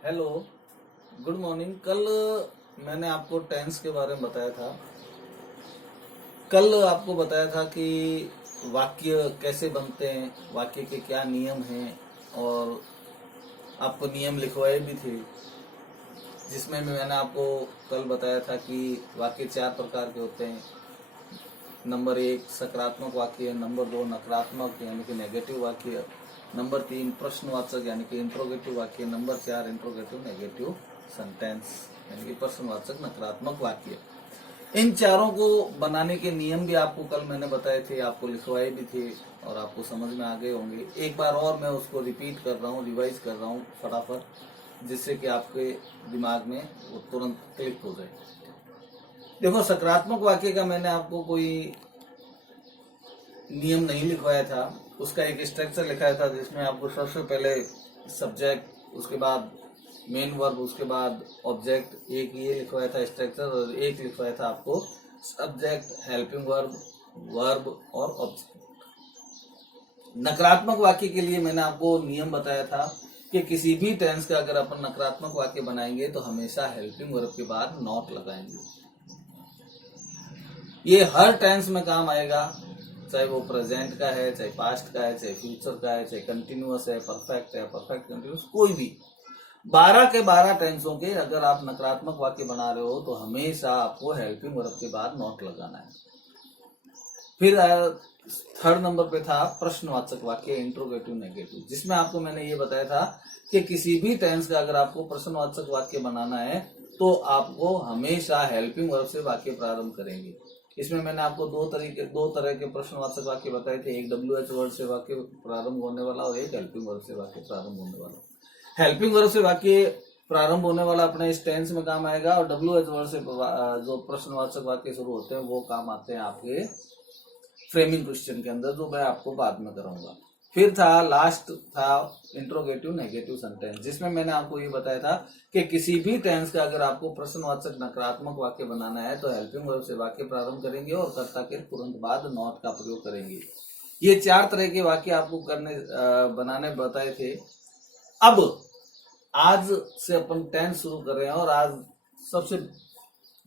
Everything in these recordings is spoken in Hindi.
Hello, good morning. कल मैंने आपको टेंस के बारे में बताया था। कल आपको बताया था कि वाक्य कैसे बनते हैं, वाक्य के क्या नियम हैं, और आपको नियम लिखवाए भी थे, जिसमें मैंने आपको कल बताया था कि वाक्य 4 प्रकार के होते हैं। नंबर 1 सकारात्मक वाक्य, नंबर 2 नकारात्मक यानी कि नेगेटिव वाक्य, नंबर 3 प्रश्नवाचक यानी कि इंट्रोगेटिव वाक्य, नंबर 4 इंट्रोगेटिव नेगेटिव सेंटेंस यानी कि प्रश्नवाचक नकारात्मक वाक्य। इन चारों को बनाने के नियम भी आपको कल मैंने बताए थे, आपको लिखवाए भी थे और आपको समझ में आ गए होंगे। एक बार और मैं उसको रिपीट कर रहा हूँ, रिवाइज कर रहा हूँ फटाफट, जिससे कि आपके दिमाग में वो तुरंत क्लिक हो जाए। देखो, सकारात्मक वाक्य का मैंने आपको कोई नियम नहीं लिखवाया था। उसका एक स्ट्रक्चर लिखाया था, जिसमें आपको सबसे पहले सब्जेक्ट, उसके बाद मेन वर्ब, उसके बाद ऑब्जेक्ट, एक ये लिखवाया था स्ट्रक्चर, और एक लिखवाया था आपको सब्जेक्ट, हेल्पिंग वर्ब, वर्ब और ऑब्जेक्ट। नकारात्मक वाक्य के लिए मैंने आपको नियम बताया था कि किसी भी टेंस का अगर अपन नकारात्मक वाक्य बनाएंगे तो हमेशा हेल्पिंग वर्ब के बाद नॉट लगाएंगे। ये हर टेंस में काम आएगा, चाहे वो प्रेजेंट का है, चाहे पास्ट का है, चाहे फ्यूचर का है, चाहे कंटिन्यूअस है, परफेक्ट है, परफेक्ट कंटिन्यूअस, कोई भी 12 के 12 टेंसों के अगर आप नकारात्मक वाक्य बना रहे हो तो हमेशा आपको हेल्पिंग वर्ब के बाद नॉट लगाना है। फिर थर्ड नंबर पे था प्रश्नवाचक वाक्य, इंट्रोगेटिव नेगेटिव, जिसमें आपको मैंने ये बताया था कि किसी भी टेंस का अगर आपको प्रश्नवाचक वाक्य बनाना है तो आपको हमेशा हेल्पिंग वर्ब से वाक्य प्रारंभ करेंगे। इसमें मैंने आपको दो तरह के प्रश्नवाचक वाक्य बताए थे, एक WH वर्ड से वाक्य प्रारंभ होने वाला और एक हेल्पिंग वर्ब से वाक्य प्रारंभ होने वाला। हेल्पिंग वर्ब से वाक्य प्रारंभ होने वाला अपने इस टेंस में काम आएगा, और WH वर्ड से जो प्रश्नवाचक वाक्य शुरू होते हैं वो काम आते हैं आपके फ्रेमिंग क्वेश्चन के अंदर, जो मैं आपको बाद में कराऊंगा। फिर था लास्ट था इंट्रोगेटिव नेगेटिव सेंटेंस, जिसमें मैंने आपको ये बताया था कि किसी भी टेंस का अगर आपको प्रश्नवाचक नकारात्मक वाक्य बनाना है तो हेल्पिंग वर्ब से वाक्य प्रारंभ करेंगे और कर्ता के तुरंत बाद नॉट का प्रयोग करेंगे। ये 4 तरह के वाक्य आपको बनाने बताए थे। अब आज से अपन टेंस शुरू कर रहे हैं, और आज सबसे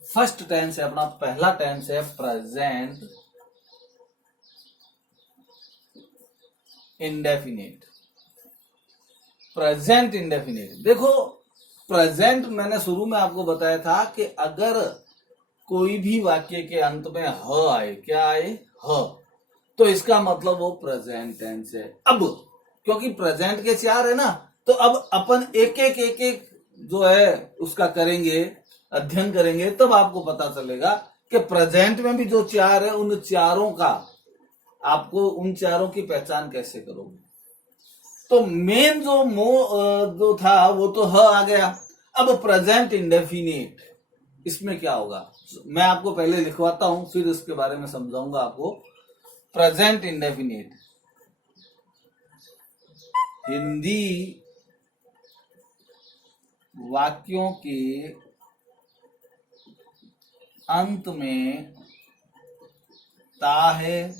फर्स्ट टेंस है अपना, पहला टेंस है प्रेजेंट इंडेफिनिट। प्रेजेंट इंडेफिनिट, देखो प्रेजेंट मैंने शुरू में आपको बताया था कि अगर कोई भी वाक्य के अंत में ह आए, क्या आए, ह, तो इसका मतलब वो प्रेजेंट टेंस है। अब क्योंकि प्रेजेंट के 4 है ना, तो अब अपन एक एक जो है उसका करेंगे, अध्ययन करेंगे, तब आपको पता चलेगा कि प्रेजेंट में भी जो 4 है उन चारों का आपको उन चारों की पहचान कैसे करोगे। तो मेन जो था वो तो ह आ गया। अब प्रेजेंट इंडेफिनिट, इसमें क्या होगा मैं आपको पहले लिखवाता हूं, फिर इसके बारे में समझाऊंगा आपको। प्रेजेंट इंडेफिनिट हिंदी वाक्यों के अंत में ता है,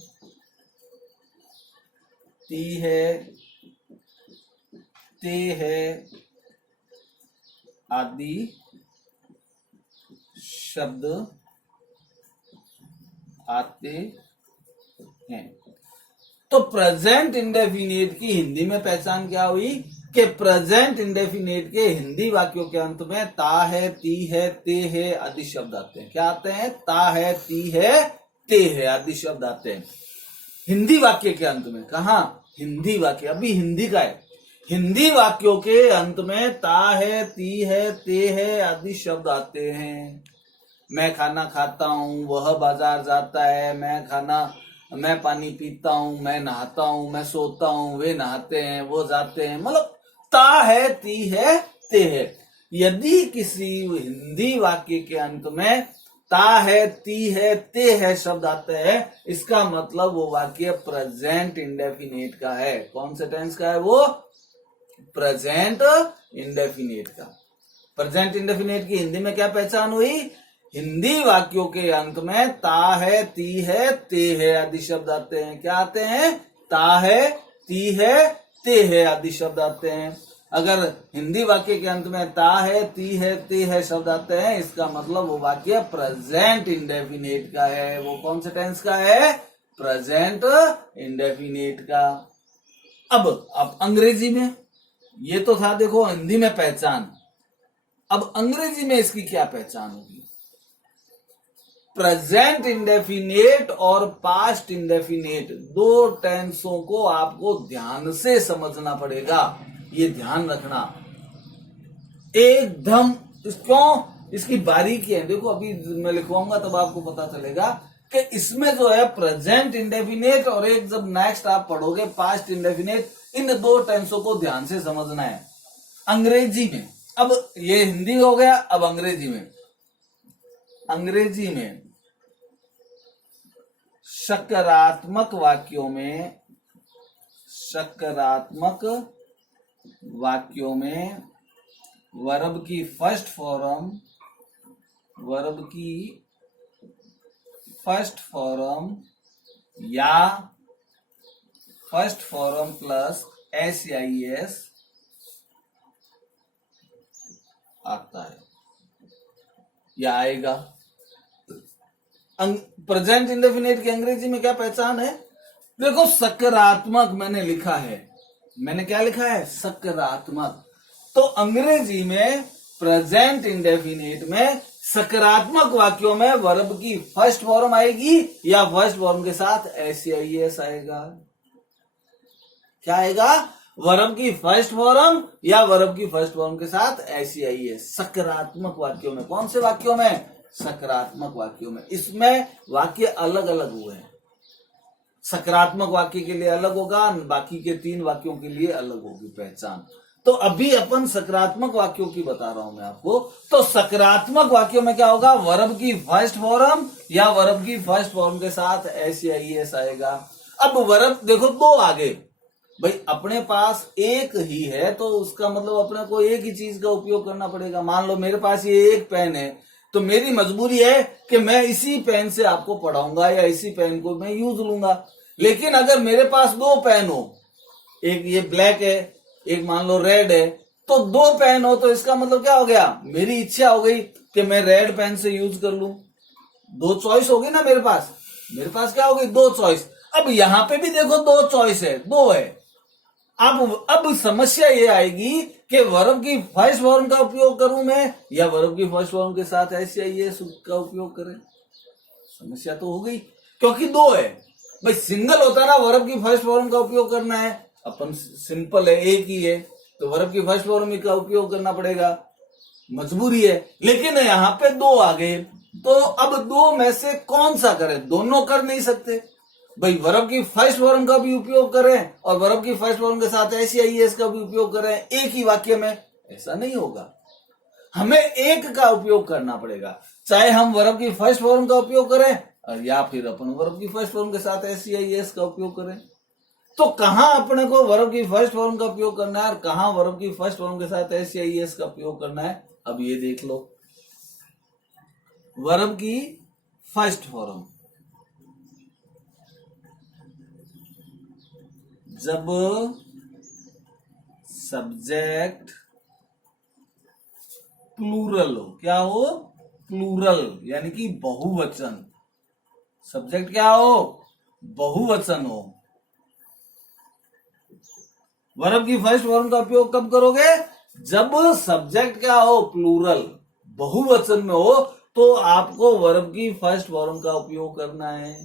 ती है, ते है आदि शब्द आते हैं। तो प्रेजेंट इंडेफिनिट की हिंदी में पहचान क्या हुई कि प्रेजेंट इंडेफिनिट के हिंदी वाक्यों के अंत में ता है, ती है, ते है आदि शब्द आते हैं। क्या आते हैं? ता है, ती है, ते है आदि शब्द आते हैं हिंदी वाक्य के अंत में। कहा? हिंदी वाक्य, अभी हिंदी का है। हिंदी वाक्यों के अंत में ता है, ती है, ते है आदि शब्द आते हैं। मैं खाना खाता हूं, वह बाजार जाता है, मैं पानी पीता हूं, मैं नहाता हूं, मैं सोता हूं, वे नहाते हैं, वो जाते हैं, मतलब ता है, ती है, ते है। यदि किसी हिंदी वाक्य के अंत में ता है, ती है, ते है शब्द आते हैं, इसका मतलब वो वाक्य प्रेजेंट इंडेफिनिट का है। कौन से टेंस का है वो? प्रेजेंट इंडेफिनिट का। प्रेजेंट इंडेफिनिट की हिंदी में क्या पहचान हुई? हिंदी वाक्यों के अंत में ता है, ती है, ते है आदि शब्द आते हैं। क्या आते हैं? ता है, ती है, ते है आदि शब्द आते हैं। अगर हिंदी वाक्य के अंत में ता है, ती है, ते है शब्द आते हैं, इसका मतलब वो वाक्य प्रेजेंट इंडेफिनिट का है। वो कौन से टेंस का है? प्रेजेंट इंडेफिनिट का। अब अंग्रेजी में ये तो था, देखो हिंदी में पहचान, अब अंग्रेजी में इसकी क्या पहचान होगी? प्रेजेंट इंडेफिनेट और पास्ट इंडेफिनेट दो टेंसों को आपको ध्यान से समझना पड़ेगा, ये ध्यान रखना एकदम। क्यों? इसकी बारीकी है, देखो अभी मैं लिखवाऊंगा तब आपको पता चलेगा कि इसमें जो है प्रेजेंट इंडेफिनेट और एक जब नेक्स्ट आप पढ़ोगे पास्ट इंडेफिनेट, इन दो टेंसों को ध्यान से समझना है अंग्रेजी में। अब ये हिंदी हो गया, अब अंग्रेजी में। अंग्रेजी में सकारात्मक वाक्यों में वर्ब की फर्स्ट फॉर्म या फर्स्ट फॉर्म प्लस SIS आता है या आएगा। प्रेजेंट इंडेफिनिट की अंग्रेजी में क्या पहचान है? देखो सकारात्मक मैंने लिखा है, मैंने क्या लिखा है? सकारात्मक। तो अंग्रेजी में प्रेजेंट इंडेफिनिट में सकारात्मक वाक्यों में वर्ब की फर्स्ट फॉर्म आएगी या फर्स्ट फॉर्म के साथ SIS आएगा। क्या आएगा? वर्ब की फर्स्ट फॉर्म या वर्ब की फर्स्ट फॉर्म के साथ SIS। सकारात्मक वाक्यों में। कौन से वाक्यों में? सकारात्मक वाक्यों में। इसमें वाक्य अलग अलग हुए हैं, सकारात्मक वाक्य के लिए अलग होगा, बाकी के 3 वाक्यों के लिए अलग होगी पहचान। तो अभी अपन सकारात्मक वाक्यों की बता रहा हूं मैं आपको। तो सकारात्मक वाक्यों में क्या होगा? वर्ब की फर्स्ट फॉर्म या वर्ब की फर्स्ट फॉर्म के साथ SIS आएगा। अब वर्ब देखो 2 आ गए भाई, अपने पास एक ही है तो उसका मतलब अपने को एक ही चीज का उपयोग करना पड़ेगा। मान लो मेरे पास ये एक पेन है, तो मेरी मजबूरी है कि मैं इसी पेन से आपको पढ़ाऊंगा या इसी पेन को मैं यूज लूंगा। लेकिन अगर मेरे पास 2 पेन हो, एक ये ब्लैक है, एक मान लो रेड है, तो 2 पेन हो तो इसका मतलब क्या हो गया? मेरी इच्छा हो गई कि मैं रेड पेन से यूज कर लूं। 2 चॉइस हो गई ना मेरे पास क्या हो गई? 2 चॉइस। अब यहां पे भी देखो 2 चॉइस है, 2 है। अब समस्या ये आएगी कि वर्ब की फर्स्ट फॉर्म का उपयोग करूं मैं या वर्ब की फर्स्ट फॉर्म के साथ SIS का उपयोग करें। समस्या तो हो गई क्योंकि 2 है भाई। सिंगल होता ना वर्ब की फर्स्ट फॉर्म का उपयोग करना है, अपन सिंपल है, एक ही है तो वर्ब की फर्स्ट फॉर्म का उपयोग करना पड़ेगा, मजबूरी है। लेकिन यहाँ पे 2 आ गए, तो अब 2 में से कौन सा करें? दोनों कर नहीं सकते भाई। वर्ब की फर्स्ट फॉर्म का भी उपयोग करें और वर्ब की फर्स्ट फॉर्म के साथ SIS का भी उपयोग करें एक ही वाक्य में, ऐसा नहीं होगा। हमें एक का उपयोग करना पड़ेगा, चाहे हम वर्ब की फर्स्ट फॉर्म का उपयोग करें और या फिर अपन वर्ब की फर्स्ट फॉर्म के साथ SIS का उपयोग करें। तो कहां अपने को वर्ब की फर्स्ट फॉर्म का उपयोग करना है और कहां वर्ब की फर्स्ट फॉर्म के साथ SIS का उपयोग करना है, अब ये देख लो। वर्ब की फर्स्ट फॉर्म जब सब्जेक्ट प्लूरल हो, क्या हो? प्लूरल यानी कि बहुवचन। सब्जेक्ट क्या हो? बहुवचन हो। वर्ब की फर्स्ट फॉर्म का उपयोग कब करोगे? जब सब्जेक्ट क्या हो? प्लूरल, बहुवचन में हो, तो आपको वर्ब की फर्स्ट फॉर्म का उपयोग करना है।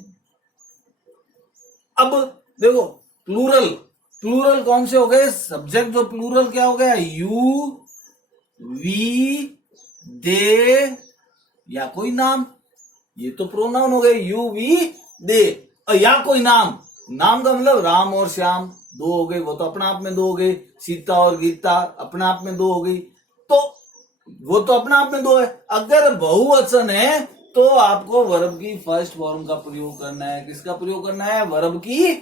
अब देखो प्लूरल कौन से हो गए? सब्जेक्ट जो प्लूरल क्या हो गया? यू, वी, दे या कोई नाम, ये तो प्रोनाउन हो गए। यू, वी, दे और या कोई नाम। नाम का मतलब राम और श्याम 2 हो गए, वो तो अपने आप में 2 हो गए। सीता और गीता अपने आप में 2 हो गई, तो वो तो अपने आप में 2 है। अगर बहुवचन है तो आपको वर्ब की फर्स्ट फॉर्म का प्रयोग करना है। किसका प्रयोग करना है? वर्ब की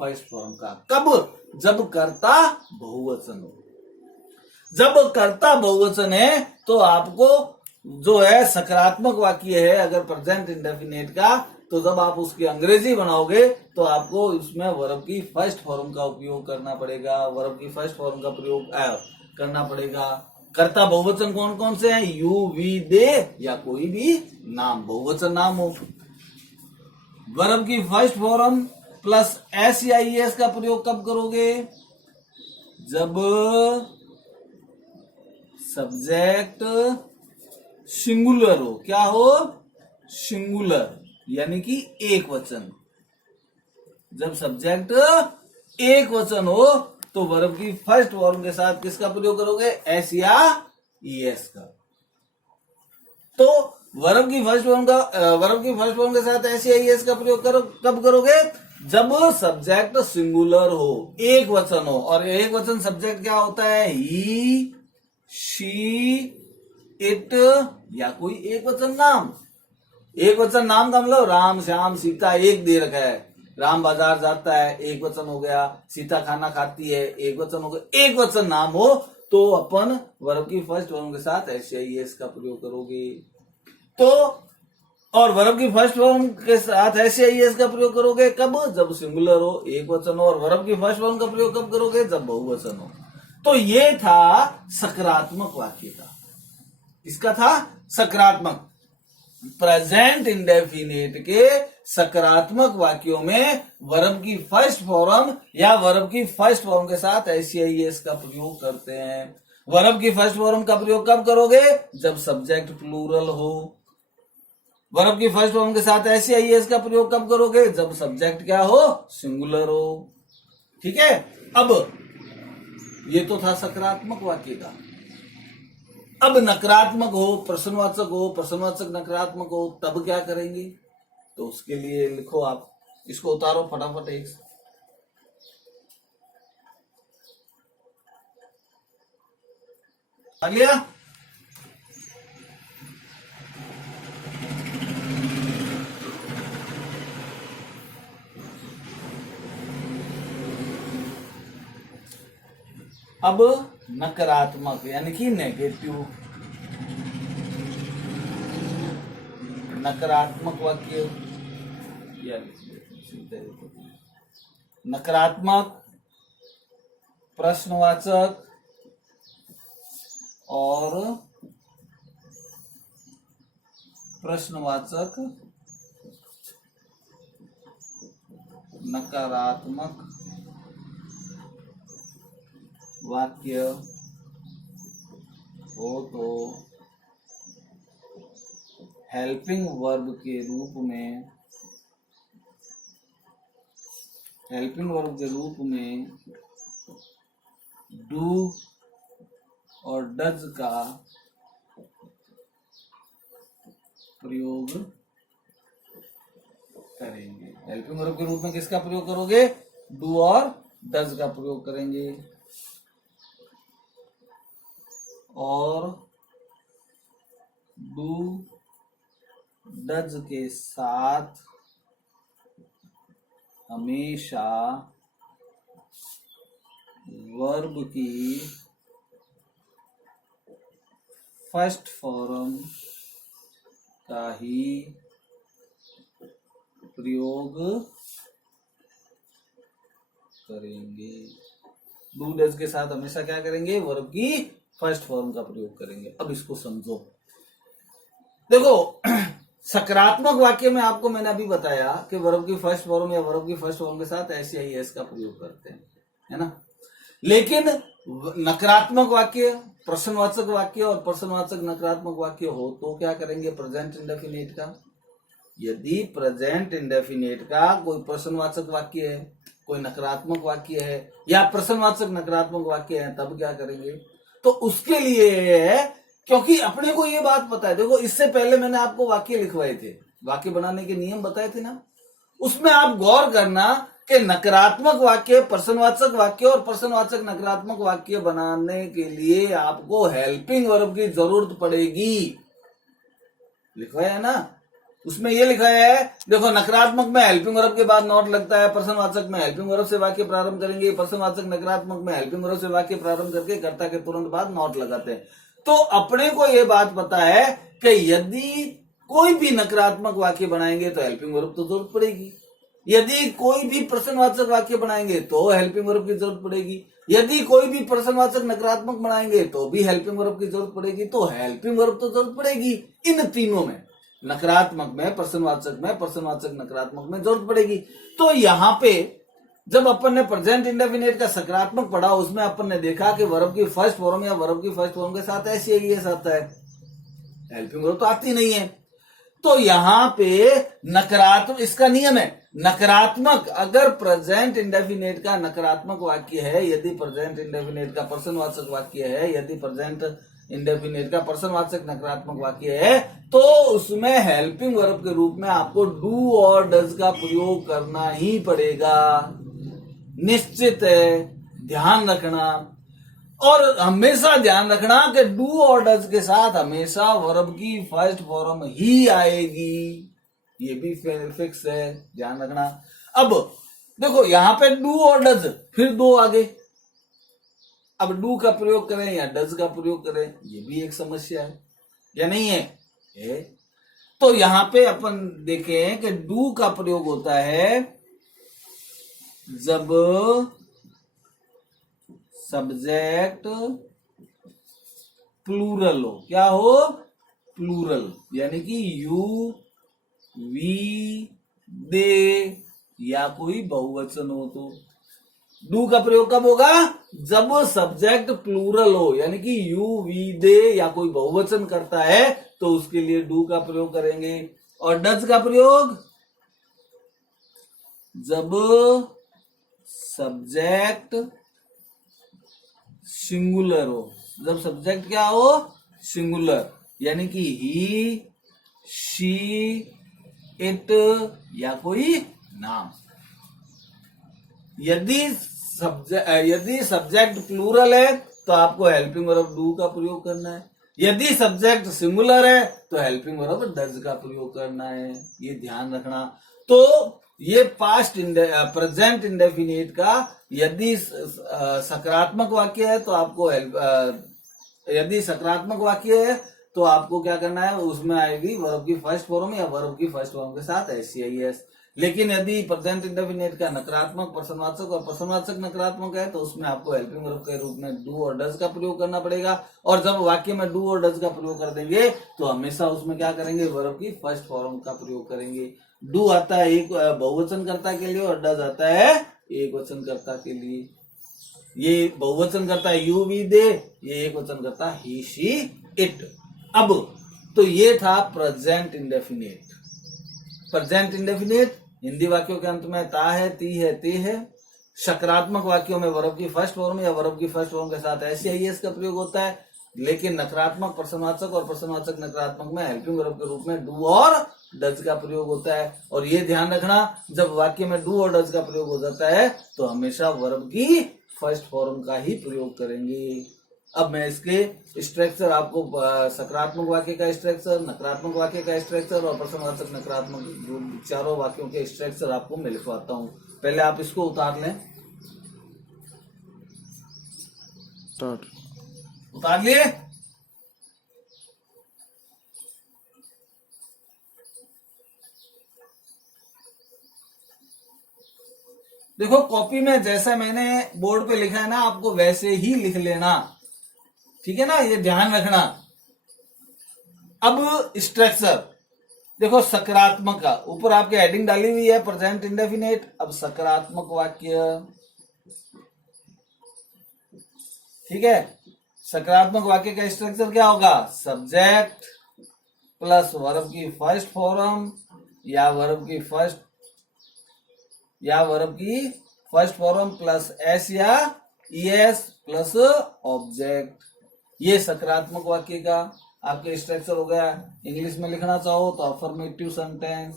फर्स्ट फॉर्म का। कब? जब कर्ता बहुवचन हो। जब कर्ता बहुवचन है तो आपको जो है सकारात्मक वाक्य है अगर प्रेजेंट इंडेफिनिट का, तो जब आप उसकी अंग्रेजी बनाओगे तो आपको उसमें वर्ब की फर्स्ट फॉर्म का उपयोग करना पड़ेगा। वर्ब की फर्स्ट फॉर्म का प्रयोग करना पड़ेगा। कर्ता बहुवचन कौन कौन से हैं? यू, वी, दे या कोई भी नाम, बहुवचन नाम हो। वर्ब की फर्स्ट फॉर्म प्लस एस या ईएस का प्रयोग कब करोगे? जब सब्जेक्ट सिंगुलर हो। क्या हो? सिंगुलर, यानी कि एक वचन। जब सब्जेक्ट एक वचन हो तो वर्ब की फर्स्ट फॉर्म के साथ किसका प्रयोग करोगे? एस या ईएस का। तो वर्ब की फर्स्ट फॉर्म के साथ एस या ईएस का प्रयोग कब करोगे? जब सब्जेक्ट सिंगुलर हो, एक वचन हो। और एक वचन सब्जेक्ट क्या होता है? ही, शी, इट या कोई एक वचन नाम। एक वचन नाम का मतलब राम, श्याम, सीता एक दे रखा है। राम बाजार जाता है, एक वचन हो गया। सीता खाना खाती है, एक वचन हो गया। एक वचन नाम हो तो अपन वर्ब की फर्स्ट फॉर्म के साथ एस या ईएस का प्रयोग करोगे। तो और वर्ब की फर्स्ट फॉर्म के साथ एस या ईएस का प्रयोग करोगे कब? जब सिंगुलर हो, एक वचन हो। और वर्ब की फर्स्ट फॉर्म का प्रयोग कब करोगे? जब बहुवचन हो। तो ये था सकारात्मक वाक्य का। इसका था सकारात्मक। प्रेजेंट इंडेफिनेट के सकारात्मक वाक्यों में वर्ब की फर्स्ट फॉर्म या वर्ब की फर्स्ट फॉर्म के साथ एस या ईएस का प्रयोग करते हैं। वर्ब की फर्स्ट फॉर्म का प्रयोग कब करोगे? जब सब्जेक्ट प्लूरल हो। वर्ब की फर्स्ट फॉर्म के साथ एस या ईएस का प्रयोग कब करोगे? जब सब्जेक्ट क्या हो? सिंगुलर हो। ठीक है। अब ये तो था सकारात्मक वाक्य का। अब नकारात्मक हो, प्रश्नवाचक नकारात्मक हो, तब क्या करेंगे? तो उसके लिए लिखो, आप इसको उतारो फटाफट एक। आ गया? अब नकारात्मक यानी कि नेगेटिव, नकारात्मक वाक्य या नकारात्मक, प्रश्नवाचक और प्रश्नवाचक नकारात्मक वाक्य हो तो हेल्पिंग वर्ब के रूप में डू और डज का प्रयोग करेंगे। हेल्पिंग वर्ब के रूप में किसका प्रयोग करोगे? डू और डज का प्रयोग करेंगे। और डू डज के साथ हमेशा वर्ब की फर्स्ट फॉर्म का ही प्रयोग करेंगे। डू डज के साथ हमेशा क्या करेंगे? वर्ब की फर्स्ट फॉर्म का प्रयोग करेंगे। अब इसको समझो। देखो, सकारात्मक वाक्य में आपको मैंने अभी बताया कि वर्ब की फर्स्ट फॉर्म या वर्ब की फर्स्ट फॉर्म के साथ एस या ईएस का प्रयोग करते हैं, है ना। लेकिन नकारात्मक वाक्य, प्रश्नवाचक वाक्य और प्रश्नवाचक नकारात्मक वाक्य हो तो क्या करेंगे? प्रेजेंट इंडेफिनिट का। यदि प्रेजेंट इंडेफिनिट का कोई प्रश्नवाचक वाक्य है, कोई नकारात्मक वाक्य है या प्रश्नवाचक नकारात्मक वाक्य है, तब क्या करेंगे? तो उसके लिए है, क्योंकि अपने को ये बात पता है। देखो, इससे पहले मैंने आपको वाक्य लिखवाए थे, वाक्य बनाने के नियम बताए थे ना। उसमें आप गौर करना कि नकारात्मक वाक्य, प्रश्नवाचक वाक्य और प्रश्नवाचक नकारात्मक वाक्य बनाने के लिए आपको हेल्पिंग वर्ब की जरूरत पड़ेगी। लिखवाया है ना, उसमें ये लिखा है। देखो, नकारात्मक में हेल्पिंग वर्ब के बाद नॉट लगता है, प्रश्नवाचक में हेल्पिंग वर्ब से वाक्य प्रारंभ करेंगे, प्रश्नवाचक नकारात्मक में हेल्पिंग वर्ब से वाक्य प्रारंभ करके कर्ता के तुरंत बाद नॉट लगाते हैं। तो अपने को ये बात पता है कि यदि कोई भी नकारात्मक वाक्य बनाएंगे तो हेल्पिंग वर्ब तो जरूरत पड़ेगी। यदि कोई भी प्रश्नवाचक वाक्य बनाएंगे तो हेल्पिंग वर्ब की जरूरत पड़ेगी, यदि कोई भी प्रश्नवाचक नकारात्मक बनाएंगे तो भी हेल्पिंग वर्ब की जरूरत पड़ेगी। तो हेल्पिंग वर्ब तो जरूरत पड़ेगी इन तीनों में, नकारात्मक में, प्रश्नवाचक में, प्रश्नवाचक नकारात्मक में जरूरत पड़ेगी। तो यहाँ पे जब अपन ने प्रेजेंट इंडेफिनिट का सकारात्मक पढ़ा, उसमें अपन ने देखा कि वर्ब की फर्स्ट फॉर्म या वर्ब की फर्स्ट फॉर्म के साथ एसईएस आता है, हेल्पिंग वर्ब तो आती नहीं है। तो यहाँ पे नकारात्मक, इसका नियम है नकारात्मक, अगर प्रेजेंट इंडेफिनिट का नकारात्मक वाक्य है, यदि प्रेजेंट इंडेफिनिट का प्रश्नवाचक वाक्य है, यदि प्रेजेंट इंडेफिनिट का प्रश्नवाचक नकारात्मक वाक्य है, तो उसमें हेल्पिंग वर्ब के रूप में आपको डू और डज का प्रयोग करना ही पड़ेगा, निश्चित है, ध्यान रखना। और हमेशा ध्यान रखना कि डू और डज के साथ हमेशा वर्ब की फर्स्ट फॉर्म ही आएगी, ये भी फिक्स है, ध्यान रखना। अब देखो यहां पे डू और डज, फिर दो आगे, अब डू का प्रयोग करें या डज का प्रयोग करें, ये भी एक समस्या है या नहीं है? तो यहां पे अपन देखें कि डू का प्रयोग होता है जब सब्जेक्ट प्लूरल हो। क्या हो? प्लूरल, यानी कि यू, वी, दे या कोई बहुवचन हो। तो डू का प्रयोग कब होगा? जब सब्जेक्ट प्लूरल हो, यानी कि यू, वी, दे या कोई बहुवचन करता है तो उसके लिए डू का प्रयोग करेंगे। और डज का प्रयोग जब सब्जेक्ट सिंगुलर हो, जब सब्जेक्ट क्या हो? सिंगुलर, यानी कि ही, शी, इट या कोई नाम। यदि सब्जेक्ट प्लूरल है तो आपको हेल्पिंग वर्ब डू का प्रयोग करना है, यदि सब्जेक्ट सिंगुलर है तो हेल्पिंग वर्ब डज का प्रयोग करना है, ये ध्यान रखना। तो ये पास्ट प्रेजेंट इंडेफिनिट का यदि सकारात्मक वाक्य है तो आपको यदि सकारात्मक वाक्य है तो आपको क्या करना है, उसमें आएगी वर्ब की फर्स्ट फॉर्म या वर्ब की फर्स्ट फॉर्म के साथ एससीआईएस। लेकिन यदि प्रेजेंट इंडेफिनिट का नकारात्मक प्रश्नवाचक और प्रश्नवाचक नकारात्मक है तो उसमें आपको हेल्पिंग वर्ब के रूप में डू और डज का प्रयोग करना पड़ेगा। और जब वाक्य में डू और डज का प्रयोग कर देंगे तो हमेशा उसमें क्या करेंगे, वर्ब की फर्स्ट फॉर्म का प्रयोग करेंगे। डू आता है एक बहुवचनकर्ता के लिए और डज आता है एक वचनकर्ता के लिए। ये बहुवचनकर्ता यू, वी, दे, ये एक वचनकर्ता ही, शी, इट। अब तो ये था present indefinite. Present indefinite Hindi वाक्यों के अंत में ता है, ती है, ते है। सकारात्मक वाक्यों में वर्ब की फर्स्ट फॉर्म या वर्ब की फर्स्ट फॉर्म के साथ एससीआईएस का प्रयोग होता है। लेकिन नकारात्मक प्रश्नवाचक और प्रश्नवाचक नकारात्मक में हेल्पिंग वर्ब के रूप में डू और डज का प्रयोग होता है। और ये ध्यान रखना, जब वाक्य में डू और डज का प्रयोग हो जाता है तो हमेशा वर्ब की फर्स्ट फॉर्म का ही प्रयोग करेंगे। अब मैं इसके स्ट्रक्चर आपको सकारात्मक वाक्य का स्ट्रक्चर, नकारात्मक वाक्य का स्ट्रक्चर और प्रश्नवाचक नकारात्मक चारों वाक्यों के स्ट्रक्चर आपको मैं लिखवाता हूँ। पहले आप इसको उतार लें। उतार लिए? देखो कॉपी में जैसा मैंने बोर्ड पे लिखा है ना, आपको वैसे ही लिख लेना, ठीक है ना, ये ध्यान रखना। अब स्ट्रक्चर देखो, सकारात्मक का ऊपर आपके हेडिंग डाली हुई है प्रेजेंट इंडेफिनिट। अब सकारात्मक वाक्य, ठीक है, सकारात्मक वाक्य का स्ट्रक्चर क्या होगा? सब्जेक्ट प्लस वर्ब की फर्स्ट फॉर्म या वर्ब की फर्स्ट फॉर्म प्लस एस या ईएस प्लस ऑब्जेक्ट। ये सकारात्मक वाक्य का आपके स्ट्रक्चर हो गया। इंग्लिश में लिखना चाहो तो अफर्मेटिव सेंटेंस,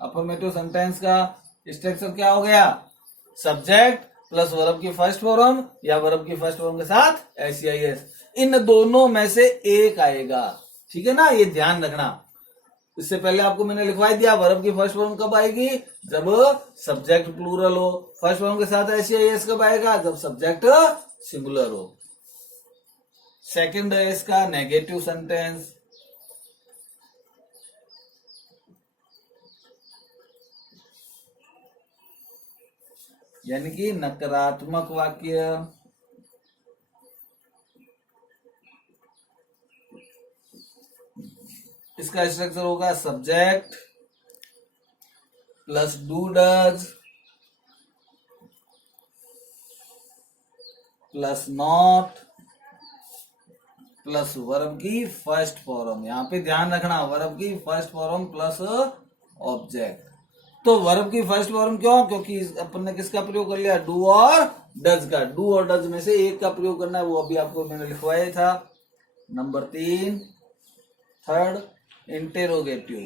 अफर्मेटिव सेंटेंस का स्ट्रक्चर क्या हो गया? सब्जेक्ट प्लस वर्ब की फर्स्ट फॉर्म या वर्ब की फर्स्ट फॉर्म के साथ एससीआईएस। इन दोनों में से एक आएगा, ठीक है ना, ये ध्यान रखना। इससे पहले आपको मैंने लिखवाई दिया वर्ब की फर्स्ट फॉर्म कब आएगी? जब सब्जेक्ट प्लूरल हो। फर्स्ट फॉर्म के साथ एससीआईएस कब आएगा? जब सब्जेक्ट सिंगुलर हो। सेकंड है इसका नेगेटिव सेंटेंस, यानी कि नकारात्मक वाक्य। इसका स्ट्रक्चर होगा subject plus do does plus not plus verb की फर्स्ट फॉर्म। यहां पे ध्यान रखना, वर्ब की फर्स्ट फॉर्म प्लस ऑब्जेक्ट। तो वर्ब की फर्स्ट फॉर्म क्यों? क्योंकि अपन ने किसका प्रयोग कर लिया? डू और डज का। डू और डज में से एक का प्रयोग करना है, वो अभी आपको मैंने लिखवाया था। Number 3 third interrogative.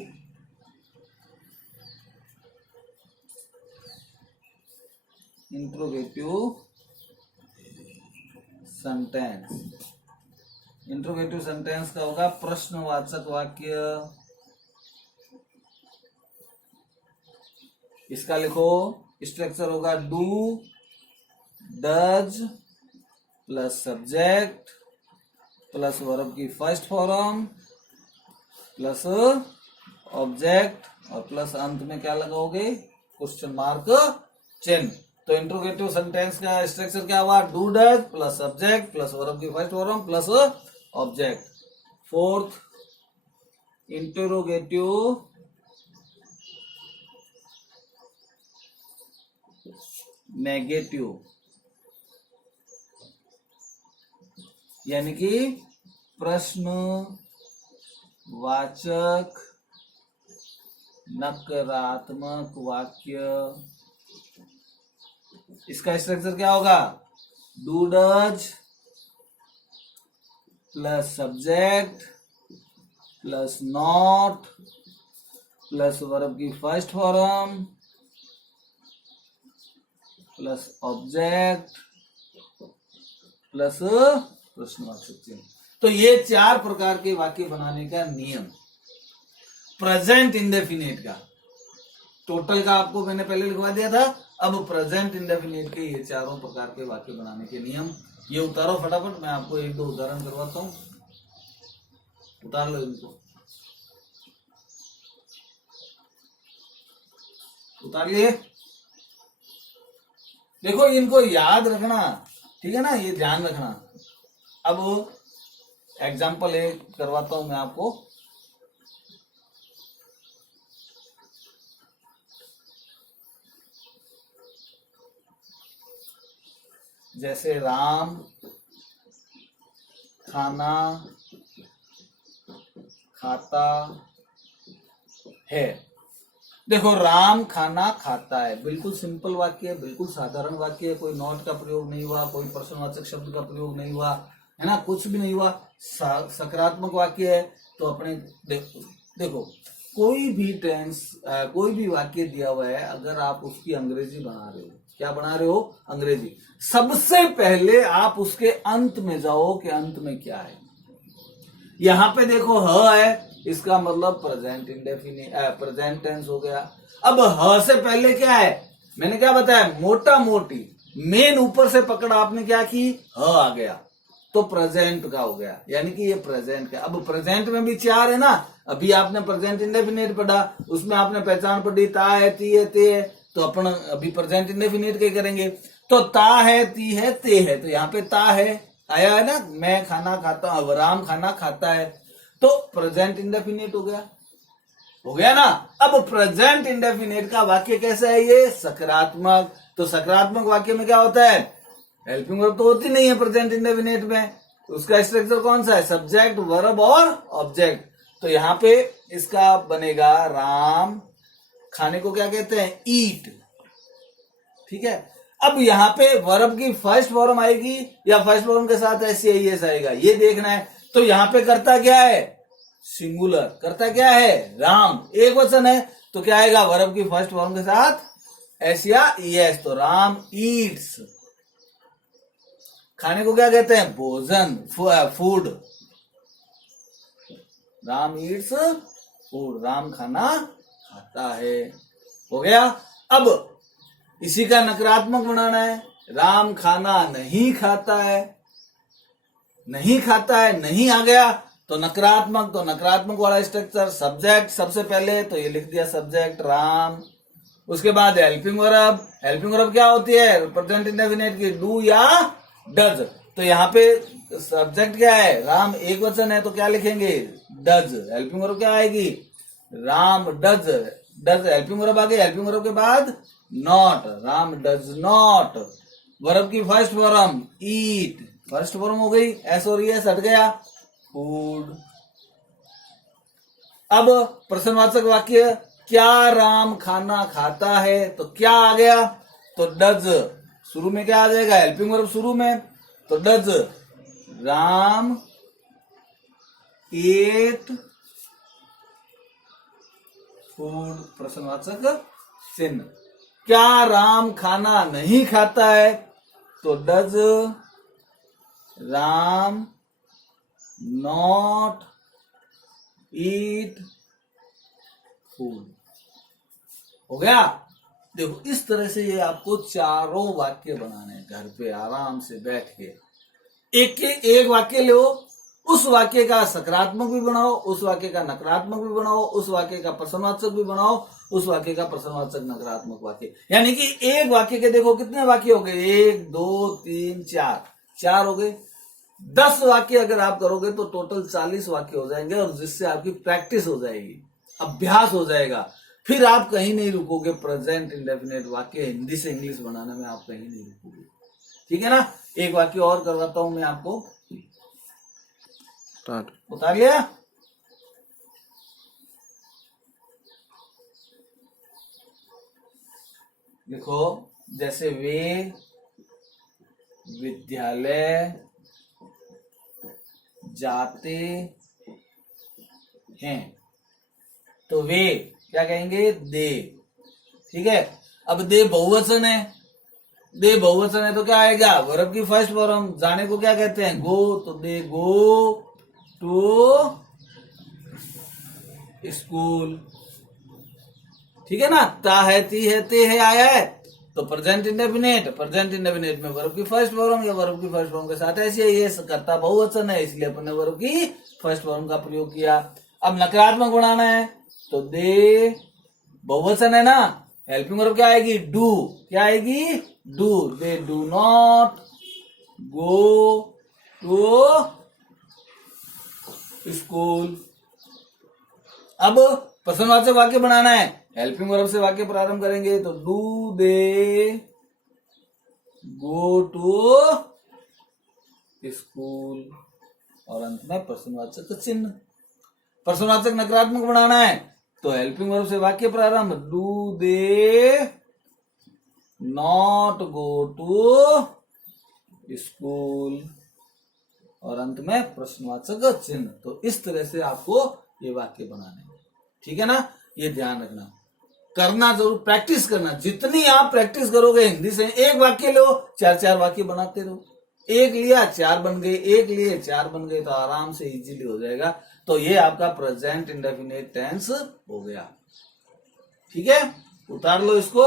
Interrogative sentence. Interrogative sentence का होगा प्रश्नवाचक वाक्य। इसका लिखो, स्ट्रक्चर होगा do does plus subject plus verb की फर्स्ट फॉर्म प्लस ऑब्जेक्ट और प्लस अंत में क्या लगाओगे? क्वेश्चन मार्क चिन्ह। तो इंट्रोगेटिव सेंटेंस का स्ट्रक्चर क्या हुआ? Do does plus subject plus verb की first form plus object. Fourth interrogative negative, यानी कि प्रश्नवाचक नकारात्मक वाक्य। इसका स्ट्रक्चर क्या होगा? Do does plus subject plus not plus verb की first form plus object plus प्रश्नवाचक चिन्ह। तो ये 4 प्रकार के वाक्य बनाने का नियम। प्रेजेंट इंडेफिनिट का टोटल का आपको मैंने पहले लिखवा दिया था। अब प्रेजेंट इंडेफिनिट के ये 4 प्रकार के वाक्य बनाने के नियम ये उतारो फटाफट। मैं आपको 1-2 उदाहरण करवाता हूं, उतार लो इनको। उतार लिए? देखो इनको याद रखना, ठीक है ना, ये ध्यान रखना। अब एग्जाम्पल एक करवाता हूं मैं आपको। जैसे राम खाना खाता है। देखो राम खाना खाता है, बिल्कुल सिंपल वाक्य है, बिल्कुल साधारण वाक्य है। कोई नॉट का प्रयोग नहीं हुआ, कोई प्रश्नवाचक शब्द का प्रयोग नहीं हुआ, है ना, कुछ भी नहीं हुआ। सकारात्मक वाक्य है। तो अपने देखो कोई भी टेंस कोई भी वाक्य दिया हुआ है, अगर आप उसकी अंग्रेजी बना रहे हो, क्या बना रहे हो? अंग्रेजी। सबसे पहले आप उसके अंत में जाओ कि अंत में क्या है। यहां पे देखो ह है, इसका मतलब प्रेजेंट इंडेफिनिट प्रेजेंट टेंस हो गया। अब ह से पहले क्या है? मैंने क्या बताया? मोटा मोटी मेन ऊपर से पकड़ आपने क्या की? ह आ गया, तो प्रेजेंट का हो गया, यानी कि ये प्रेजेंट का। अब प्रेजेंट में भी 4 है ना। अभी आपने प्रेजेंट इंडेफिनिट पढ़ा, उसमें आपने पहचान पढ़ी ता है, ती है, ते है। तो अपन अभी प्रेजेंट इंडेफिनिट के करेंगे। तो ता है, ती है, ते है। तो यहाँ पे ता है आया है ना, मैं खाना खाता हूं, राम खाना खाता है, तो प्रेजेंट इंडेफिनिट हो गया। हो गया ना। अब प्रेजेंट इंडेफिनिट का वाक्य कैसा है? ये सकारात्मक। तो सकारात्मक वाक्य में क्या होता है? हेल्पिंग वर्ब तो होती नहीं है प्रेजेंट इंडेफिनिट में। उसका स्ट्रक्चर कौन सा है? सब्जेक्ट वर्ब और ऑब्जेक्ट। तो यहां पे इसका बनेगा राम खाने को क्या कहते हैं? ईट। ठीक है। अब यहां पे वर्ब की फर्स्ट फॉर्म आएगी या फर्स्ट फॉर्म के साथ एस आएगा, ये देखना है। तो यहां पे करता क्या है? सिंगुलर। करता क्या है? राम। एक वचन है तो क्या आएगा? वर्ब की फर्स्ट फॉर्म के साथ एस या ईएस। तो राम ईट्स। खाने को क्या कहते हैं? भोजन, food. Ram Yeats food. Ram खाना खाता है। हो गया। अब इसी का नकारात्मक बनाना है। राम खाना नहीं खाता है। नहीं खाता है, नहीं आ गया तो नकारात्मक, तो नकारात्मक वाला स्ट्रक्चर सब्जेक्ट सबसे पहले तो ये लिख दिया सब्जेक्ट राम। उसके बाद हेल्पिंग वर्ब, हेल्पिंग वर्ब क्या होती है प्रेजेंट इंडेफिनिट की, डू या डज। तो यहाँ पे सब्जेक्ट क्या है राम, एक वचन है तो क्या लिखेंगे डज। हेल्पिंग वर्ब क्या आएगी Ram does, does helping verb आ गई। हेल्पिंग वर्ब के बाद not, Ram does not. Verb की first form eat, first form हो गई, एस और एस हट गया, फूड। अब प्रश्नवाचक वाक्य, क्या राम खाना खाता है, तो क्या आ गया तो डज, शुरू में क्या आ जाएगा हेल्पिंग वर्ब शुरू में, तो डज राम एट फूड, प्रश्नवाचक चिन्ह। क्या राम खाना नहीं खाता है, तो does Ram not eat food. हो गया। देखो इस तरह से ये आपको चारों वाक्य बनाने हैं घर पे आराम से बैठ के। एक वाक्य लो, उस वाक्य का सकारात्मक भी बनाओ, उस वाक्य का नकारात्मक भी बनाओ, उस वाक्य का प्रश्नवाचक भी बनाओ, उस वाक्य का प्रश्नवाचक नकारात्मक वाक्य। यानी कि एक वाक्य के देखो कितने वाक्य हो गए, 1 2 3 4, 4 हो गए। 10 वाक्य अगर आप करोगे तो टोटल 40 वाक्य हो जाएंगे, और जिससे आपकी प्रैक्टिस हो जाएगी, अभ्यास हो जाएगा। फिर आप कहीं नहीं रुकोगे, प्रेजेंट इंडेफिनिट वाक्य हिंदी से इंग्लिश बनाने में आप कहीं नहीं रुकोगे। ठीक है ना। एक वाक्य और करवाता हूं मैं आपको, उतार लिया। देखो जैसे वे विद्यालय जाते हैं, तो वे क्या कहेंगे दे। ठीक है। अब दे बहुवचन है, दे बहुवचन है तो क्या आएगा वर्ब की फर्स्ट फॉर्म, जाने को क्या कहते हैं गो, तो दे गो टू स्कूल। ठीक है ना। ता है, ती है, ते है, आया है, तो प्रेजेंट इंडेफिनिट, प्रेजेंट इंडेफिनिट में वर्ब की फर्स्ट फॉर्म या वर्ब की फर्स्ट फॉर्म के साथ ऐसे ये करता बहुवचन है, इसलिए अपने वर्ब की फर्स्ट फॉर्म का प्रयोग किया। अब नकारात्मक बनाना है तो दे बहुवचन है ना, हेल्पिंग वर्ब क्या आएगी डू, क्या आएगी do. They do not go to school. अब प्रश्नवाचक वाक्य बनाना है, हेल्पिंग वर्ब से वाक्य प्रारंभ करेंगे तो do they go to school, और अंत में प्रश्नवाचक चिन्ह। प्रश्नवाचक नकारात्मक बनाना है तो हेल्पिंग वर्ब से वाक्य प्रारंभ, do they not go to school, और अंत में प्रश्नवाचक चिन्ह। तो इस तरह से आपको ये वाक्य बनाने हैं। ठीक है ना। ये ध्यान रखना, करना जरूर, प्रैक्टिस करना। जितनी आप प्रैक्टिस करोगे हिंदी से, एक वाक्य लो 4-4 वाक्य बनाते रहो, एक लिया 4 बन गए, एक लिए 4 बन गए, तो आराम से इजीली हो जाएगा। तो ये आपका प्रेजेंट इंडेफिनिट टेंस हो गया। ठीक है। उतार लो इसको।